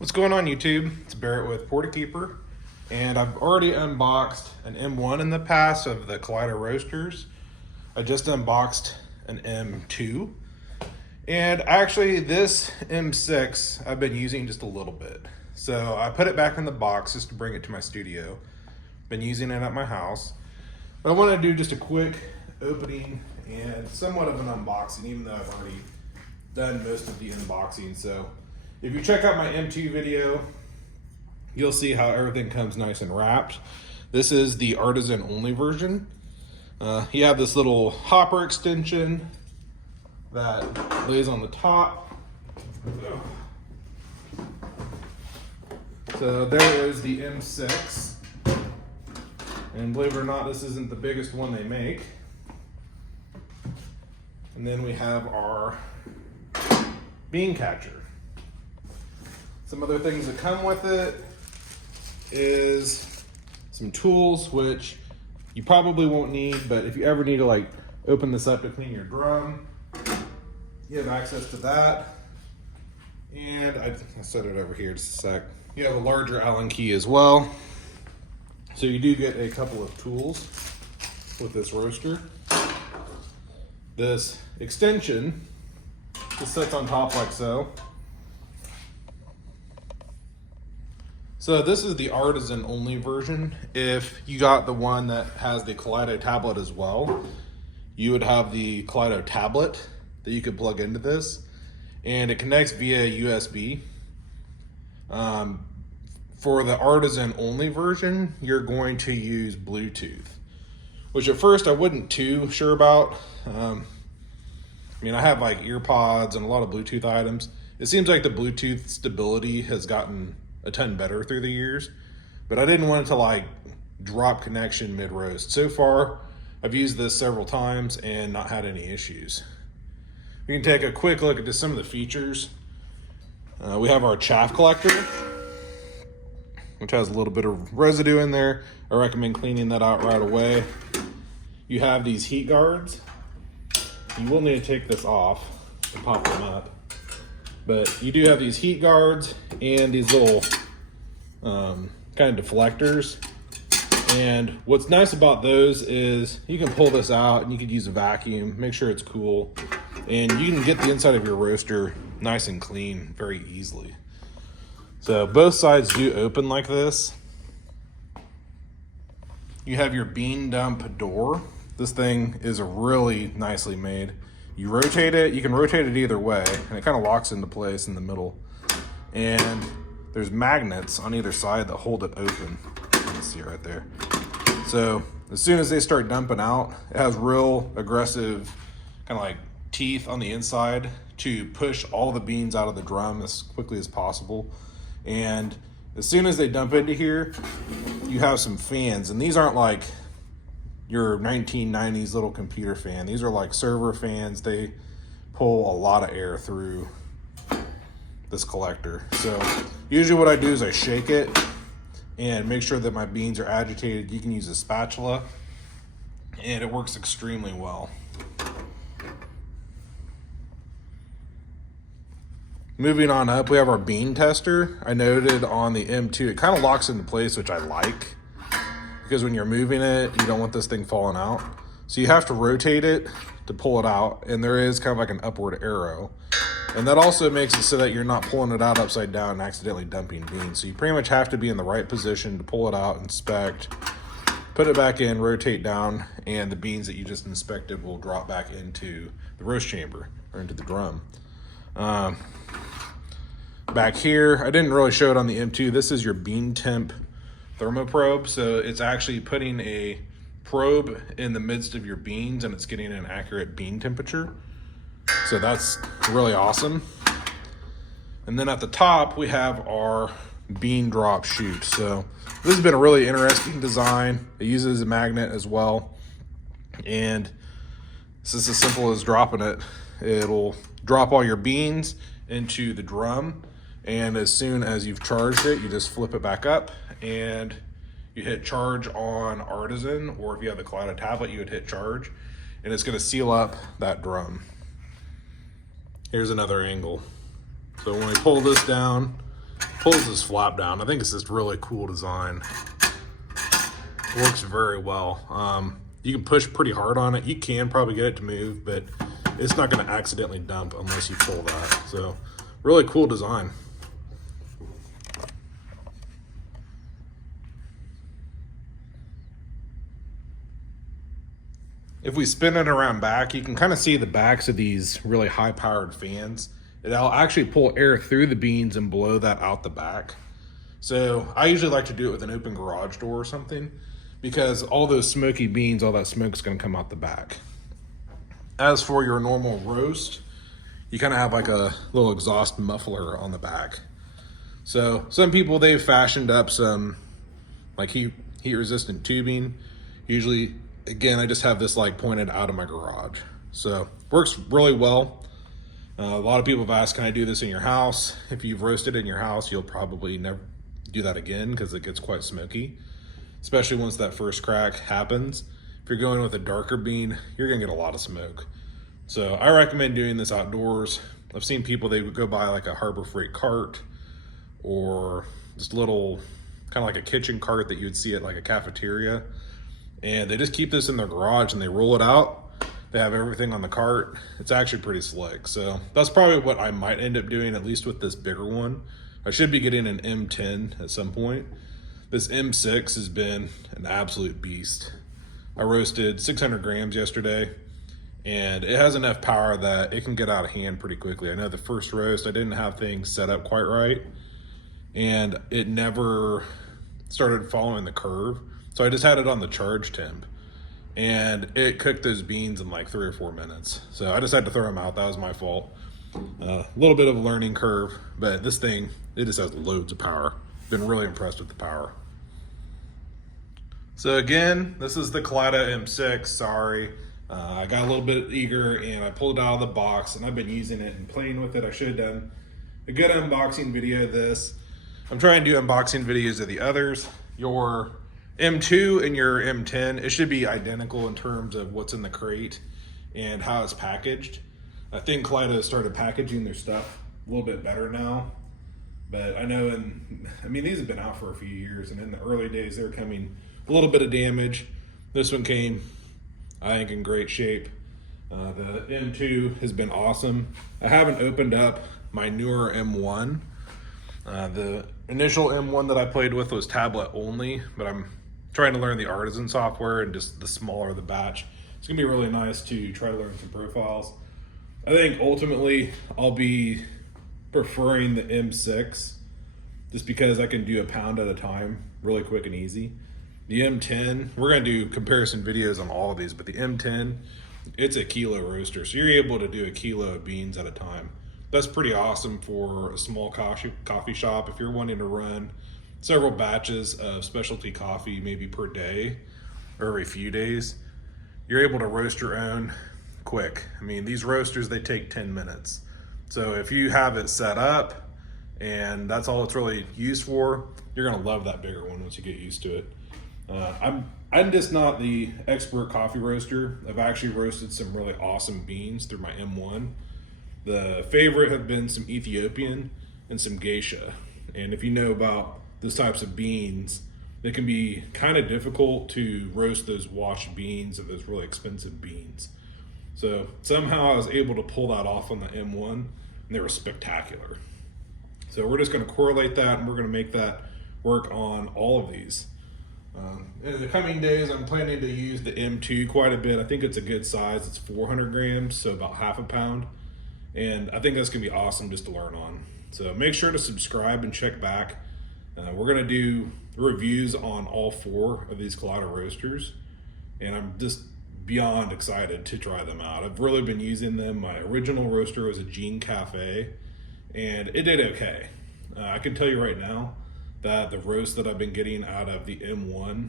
What's going on, YouTube? It's Barrett with Portakeeper, and I've already unboxed an M1 in the past of the Kaleido roasters. I just unboxed an M2, and actually this M6 I've been using just a little bit. So I put it back in the box just to bring it to my studio. Been using it at my house. But I want to do just a quick opening and somewhat of an unboxing, even though I've already done most of the unboxing. So if you check out my M2 video, you'll see how everything comes nice and wrapped. This is the Artisan only version. You have this little hopper extension that lays on the top. So there is the M6. And believe it or not, this isn't the biggest one they make. And then we have our bean catcher. Some other things that come with it is some tools, which you probably won't need, but if you ever need to like open this up to clean your drum, you have access to that. And I'll set it over here just a sec. You have a larger Allen key as well. So you do get a couple of tools with this roaster. This extension just sits on top like so. So this is the Artisan only version. If you got the one that has the Kaleido tablet as well, you would have the Kaleido tablet that you could plug into this, and it connects via USB. For the Artisan only version, you're going to use Bluetooth, which at first I wasn't too sure about. I mean, I have like ear pods and a lot of Bluetooth items. It seems like the Bluetooth stability has gotten a ton better through the years, but I didn't want it to like drop connection mid roast. So far, I've used this several times and not had any issues. We can take a quick look at just some of the features. We have our chaff collector, which has a little bit of residue in there. I recommend cleaning that out right away. You have these heat guards. You will need to take this off to pop them up. But you do have these heat guards and these little kind of deflectors. And what's nice about those is you can pull this out and you could use a vacuum, make sure it's cool. And you can get the inside of your roaster nice and clean very easily. So both sides do open like this. You have your bean dump door. This thing is really nicely made. You rotate it, you can rotate it either way, and it kind of locks into place in the middle. And there's magnets on either side that hold it open. You can see it right there. So as soon as they start dumping out, it has real aggressive kind of like teeth on the inside to push all the beans out of the drum as quickly as possible. And as soon as they dump into here, you have some fans, and these aren't like your 1990s little computer fan. These are like server fans. They pull a lot of air through this collector. So usually what I do is I shake it and make sure that my beans are agitated. You can use a spatula, and it works extremely well. Moving on up, we have our bean tester. I noted on the M2, it kind of locks into place, which I like, because when you're moving it, you don't want this thing falling out. So you have to rotate it to pull it out, and there is kind of like an upward arrow. And that also makes it so that you're not pulling it out upside down and accidentally dumping beans. So you pretty much have to be in the right position to pull it out, inspect, put it back in, rotate down, and the beans that you just inspected will drop back into the roast chamber or into the drum. Back here, I didn't really show it on the M2. This is your bean temp thermoprobe. So it's actually putting a probe in the midst of your beans, and it's getting an accurate bean temperature. So that's really awesome. And then at the top, we have our bean drop chute. So this has been a really interesting design. It uses a magnet as well. And it's just as simple as dropping it. It'll drop all your beans into the drum, and as soon as you've charged it, you just flip it back up and you hit charge on Artisan, or if you have the Kaleido tablet, you would hit charge, and it's going to seal up that drum. Here's another angle. So when we pull this down, pulls this flap down. I think it's this really cool design. Works very well. You can push pretty hard on it. You can probably get it to move, but it's not going to accidentally dump unless you pull that. So really cool design. If we spin it around back, you can kind of see the backs of these really high powered fans. It'll actually pull air through the beans and blow that out the back. So I usually like to do it with an open garage door or something, because all those smoky beans, all that smoke's gonna come out the back. As for your normal roast, you kind of have like a little exhaust muffler on the back. So some people, they've fashioned up some like heat resistant tubing. Usually, again, I just have this like pointed out of my garage. So works really well. A lot of people have asked, can I do this in your house? If you've roasted in your house, you'll probably never do that again because it gets quite smoky, especially once that first crack happens. If you're going with a darker bean, you're gonna get a lot of smoke. So I recommend doing this outdoors. I've seen people, they would go buy like a Harbor Freight cart or just little, kind of like a kitchen cart that you would see at like a cafeteria. And they just keep this in their garage and they roll it out. They have everything on the cart. It's actually pretty slick. So that's probably what I might end up doing, at least with this bigger one. I should be getting an M10 at some point. This M6 has been an absolute beast. I roasted 600 grams yesterday, and it has enough power that it can get out of hand pretty quickly. I know the first roast, I didn't have things set up quite right, and it never started following the curve. So I just had it on the charge temp, and it cooked those beans in like 3 or 4 minutes. So I just had to throw them out. That was my fault. A little bit of a learning curve, but this thing, it just has loads of power. Been really impressed with the power. So again, this is the Kaleido M6. Sorry, I got a little bit eager and I pulled it out of the box, and I've been using it and playing with it. I should have done a good unboxing video of this. I'm trying to do unboxing videos of the others. Your M2 and your M10, it should be identical in terms of what's in the crate and how it's packaged. I think Kaleido started packaging their stuff a little bit better now, but I know these have been out for a few years, and in the early days they were coming a little bit of damage. This one came, I think, in great shape. The M2 has been awesome. I haven't opened up my newer M1. The initial M1 that I played with was tablet only, but I'm trying to learn the Artisan software, and just the smaller the batch, it's gonna be really nice to try to learn some profiles. I think ultimately I'll be preferring the M6 just because I can do a pound at a time really quick and easy. The M10, we're gonna do comparison videos on all of these, but the M10, it's a kilo roaster, so you're able to do a kilo of beans at a time. That's pretty awesome for a small coffee shop. If you're wanting to run several batches of specialty coffee, maybe per day or every few days, you're able to roast your own quick. I mean, these roasters, they take 10 minutes. So if you have it set up and that's all it's really used for, you're gonna love that bigger one once you get used to it. I'm just not the expert coffee roaster. I've actually roasted some really awesome beans through my M1. The favorite have been some Ethiopian and some geisha. And if you know about those types of beans, it can be kind of difficult to roast those washed beans of those really expensive beans. So somehow I was able to pull that off on the M1, and they were spectacular. So we're just gonna correlate that, and we're gonna make that work on all of these. In the coming days, I'm planning to use the M2 quite a bit. I think it's a good size. It's 400 grams, so about half a pound. And I think that's gonna be awesome just to learn on. So make sure to subscribe and check back. We're gonna do reviews on all 4 of these Kaleido roasters, and I'm just beyond excited to try them out. I've really been using them. My original roaster was a Gene Cafe, and it did okay. I can tell you right now that the roast that I've been getting out of the M1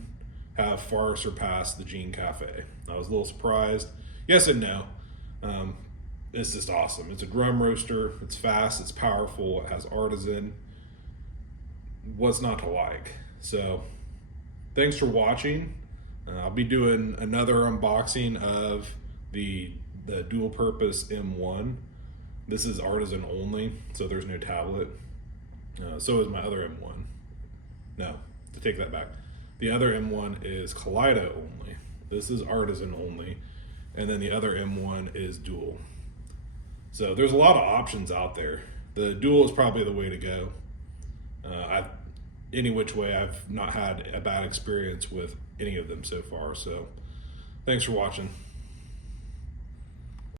have far surpassed the Gene Cafe. I was a little surprised. Yes and no. It's just awesome. It's a drum roaster. It's fast. It's powerful. It has Artisan. What's not to like? So thanks for watching. I'll be doing another unboxing of the dual purpose M1. This is Artisan only, so there's no tablet. So is my other M1. No, to take that back. The other M1 is Kaleido only. This is Artisan only. And then the other M1 is dual. So there's a lot of options out there. The dual is probably the way to go. Any which way, I've not had a bad experience with any of them so far. So thanks for watching.